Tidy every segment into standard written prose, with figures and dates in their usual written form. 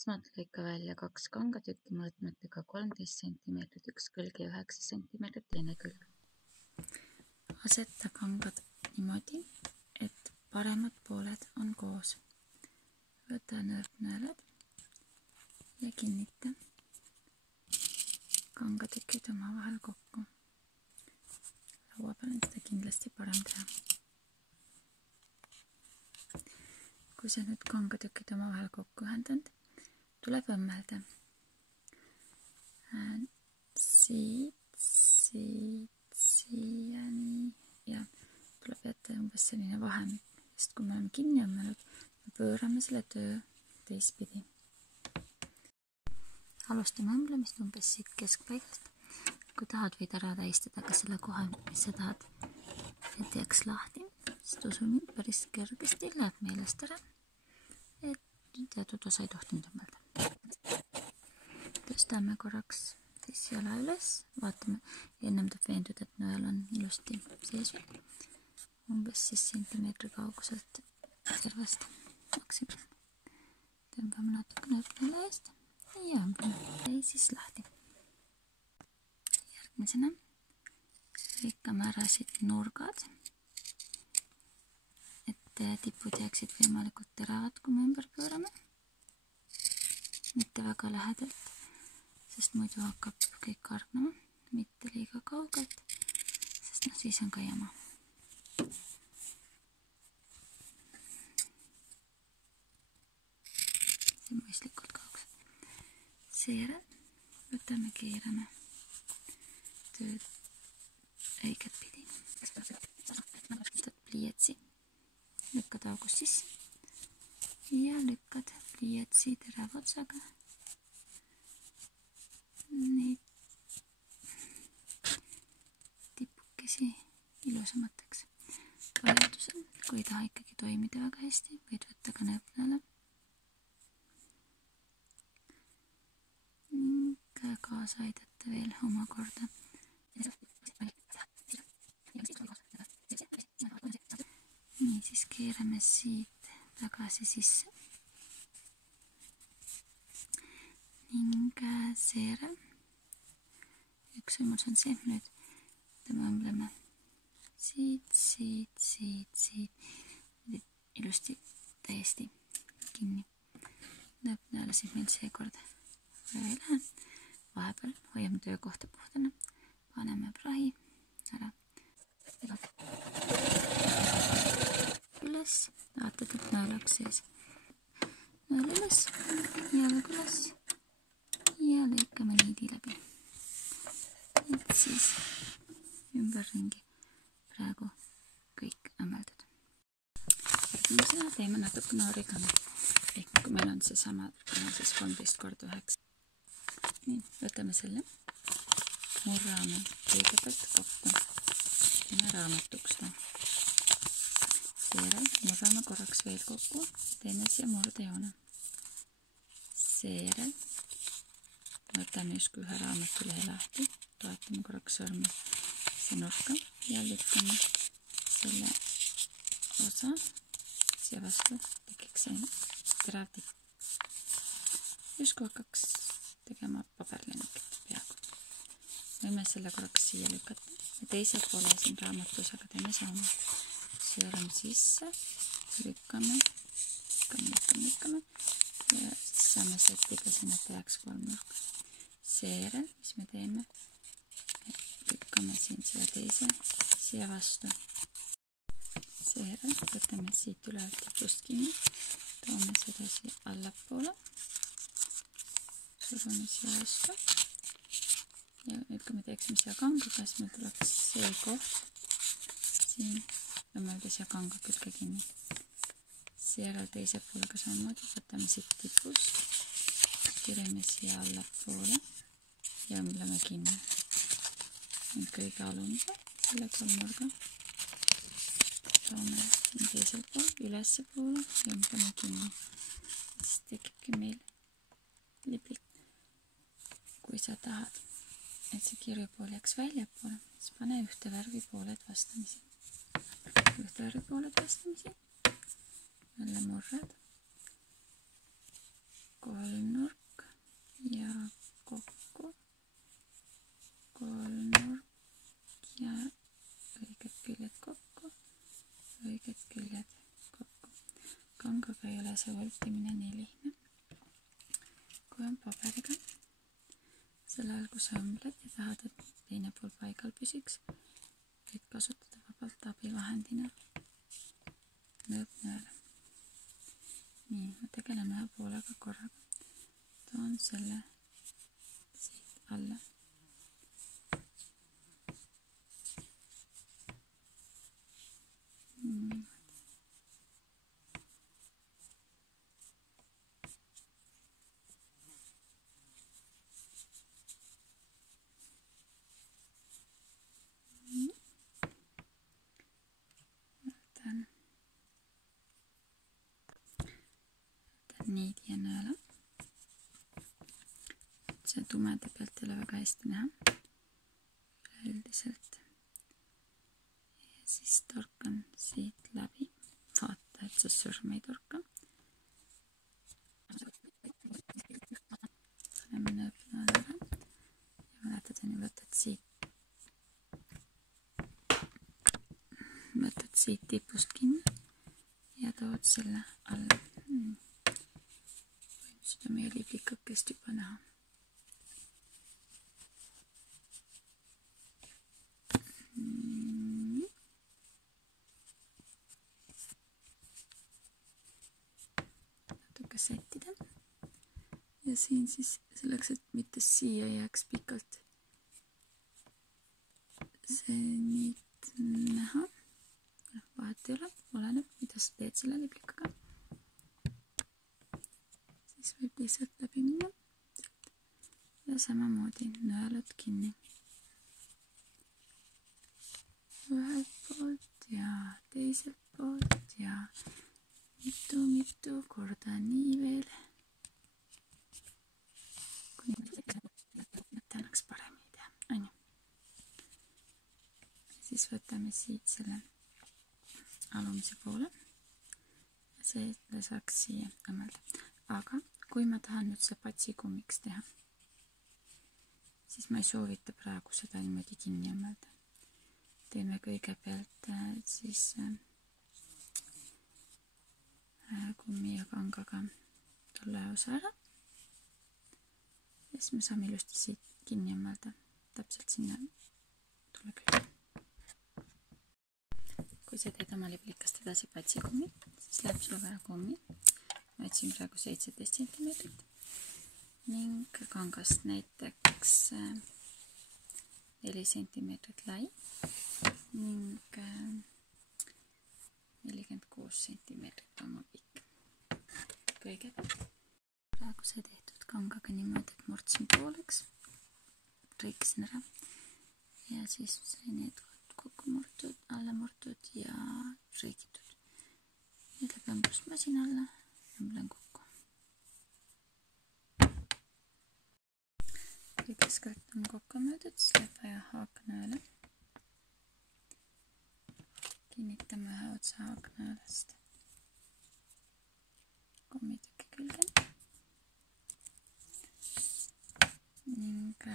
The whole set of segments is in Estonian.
esmalt lõika välja 2 kangatükki mõõtmetega 13 cm, üks külg ja 9 cm teine külg. Aseta kangad niimoodi, et paremad pooled on koos. Võta nõelad ja kinnita kangatükid omavahel kokku. Laua peal on seda kindlasti parem teha. Kui sa nüüd kangatükid omavahel kokku ühendanud, tuleb õmmelda. Siit, siiani ja tuleb jätta umbes selline vahe, sest kui me oleme kinni õmmelnud, me pöörame selle töö teistpidi. Alustame õmblemist umbes siit keskpaigast. Kui tahad, võid ära tähistada ka selle koha, mis sa tahad, et jääks lahti, sest usu mind, päris kergesti läheb meelest ära, et teatud osa ei tohtinud õmmelda. Tõstame korraks siis jala üles, vaatame, ennem tuleb veenduda, et nõel on ilusti sees veel. Umbes siis sentimeetri kauguselt servast maksimum. Tõmbame natuke nõela eest ja õmbleme ja siis lahti. Järgmisena lõikame ära siit nurgad, et tipud jääksid võimalikult teravad, kui me ümber pöörame. Mitte väga lähedalt, sest muidu hakkab kõik kargnama, mitte liiga kaugelt, sest siis on ka jama. See mõistlikult kaugselt. Seejärel võtame, keerame tööd õiget pidi. Võtad pliiatsi, lükkad august sisse ja lükkad pliiatsi terava otsaga neid tipukesi ilusamateks. Vajadusel, kui ei taha ikkagi toimida väga hästi, võid võtta ka nõela ning kaasa aidata veel omakorda. Nii, siis keerame siit tagasi sisse ning seejärel üks võimalus on see, nüüd me õmbleme siit ilusti täiesti kinni. Nõela siis meil seekord vaja ei lähe. Vahepeal hoiame töökohta puhtana, paneme prahi ära. Üles, vaatad, et nõel oleks sees. Nõel üles, jalg üles ja lõikame niidi läbi. Et siis ümberringi praegu kõik õmmeldud. Järgmisena teeme natukene origami. Ehk kui meil on seesama siis 13x9. Nii, võtame selle, murrame kõigepealt kokku. Teeme raamatuks ta. Seejärel murrame korraks veel kokku, teeme siia murdejoone. Seejärel võtame justkui ühe raamatulehe lahti, toetame korraks sõrme see nurka ja lükkame selle osa siia vastu, tekiks see terav tipp. Justkui hakkaks tegema paberlennukit peaaegu. Võime selle korraks siia lükata ja teise poole siin raamatusaga teeme sama. Sõõrame sisse, lükkame ja siis saame settiga sinna, et jääks kolmnurk. Seejärel, mis me teeme, lükkame siin selle teise siia vastu. Seejärel võtame siit üle tipust kinni, toome seda siia allapoole, surume siia vastu ja nüüd, kui me teeksime siia kangaga, siis meil tuleks see koht siin õmmelda siia kanga külge kinni. Seejärel teise poolega samamoodi võtame siit tipust, tirime siia allapoole ja õmbleme kinni. Nüüd kõige alumise, selle kolmnurga, toome teisel pool ülesse poole ja õmbleme kinni. Siis tekibki meil liblik. Kui sa tahad, et see kirjupool jääks väljapoole, siis pane ühte värvi pooled vastamisi. Ühte värvi pooled vastamisi, jälle murrad, kolm see voltimine nii lihtne, kui on paberiga. Sel ajal, kui sa õmbled ja tahad, et teine pool paigal püsiks, võid kasutada vabalt abivahendina nööpnööle. Nii, ma tegelen ühe poolega korraga. Toon selle siit alla. Niidi ja nõela. See tumeda pealt ei ole väga hästi näha üleüldiselt. Ja siis torkan siit läbi. Vaata, et see sõrm ei torka. Paneme nööpnööle ära. Ja mäletad, on ju võtad siit tipust kinni ja tood selle alla. Seda meie liblikakest juba näha. Natuke sättida. Ja siin siis selleks, et mitte siia jääks pikalt see niit näha. Vahet ei ole, oleneb, mida sa teed selle liblikaga. Siis võib lihtsalt läbi minna ja samamoodi nõelad kinni. Ühelt poolt ja teiselt poolt ja mitu korda nii veel. Kuni tänaks paremini teha, on ju. Siis võtame siit selle alumise poole ja selle saaks siia õmmelda. Aga kui ma tahan nüüd see patsi kummiks teha, siis ma ei soovita praegu seda niimoodi kinni õmmelda. Teeme kõigepealt siis kummi ja kangaga tolle osa ära. Ja siis me saame ilusti siit kinni õmmelda, täpselt sinna tolle külge. Kui sa teed oma liblikast edasi patsi kummi, siis läheb sulle vaja kummi. Ma võtsin praegu 17 cm ning kangast näiteks 4 cm lai ning 46 cm oma pikk. Kõigepealt praegu see tehtud kangaga niimoodi, et murdsin pooleks, lõikasin ära ja siis sai need kokku murtud, alla murtud ja lõigitud. Nüüd läheb õmblusmasina alla. Õmblen kokku. Kui keskelt on kokku möödud, siis läheb vaja haaknõele. Kinnitame ühe otsa haaknõelest kummitüki külge. Ning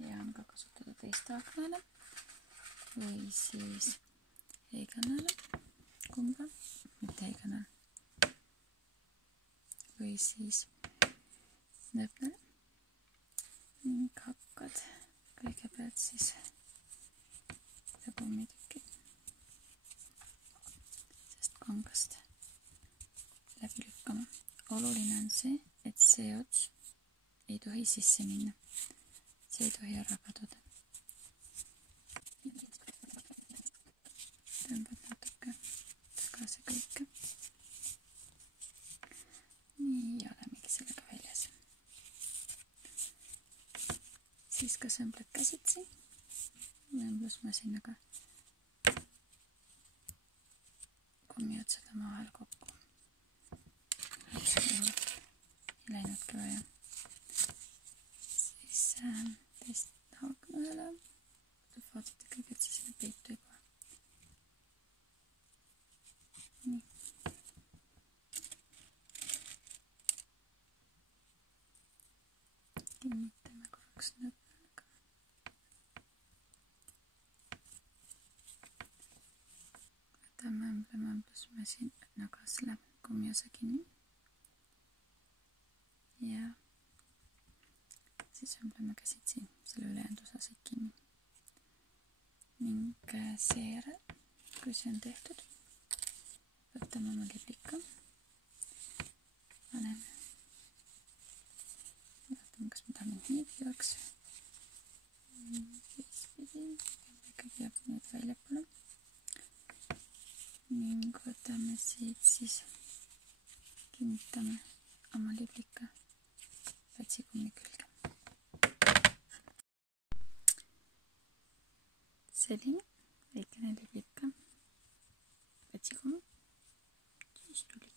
hea on ka kasutada teist haaknõele või siis heigannõele, kumba, mitte heigannõele. Või siis nööpnööle ning hakkad kõigepealt siis seda kummitükki sest kangast läbi lükkama. Oluline on see, et see ots ei tohi sisse minna. See ei tohi ära kaduda. Tõmbad natuke tagasi kõike. Nii, olemegi sellega väljas. Siis kas õmbled käsitsi või õmblusmasinaga kummiotsad omavahel kokku. Ei läinudki vaja. Siis teist haaknõele vaadata kõik, et see sinna peitu ei kohe. Nii. Kinnitame korraks nööpnöölega. Võtame õmblusmasinaga selle kummiosa kinni. Ja siis õmbleme käsitsi selle ülejäänud osasid kinni. Ning seejärel, kui see on tehtud, võtame oma liblika, paneme, vaatame, kas me tahame niipidi oleks. Ikkagi jääb need välja poole. Ning võtame siit siis, kinnitame oma liblika pätsikummi külge. Selline väikene liblika pätsikumm siis tuli.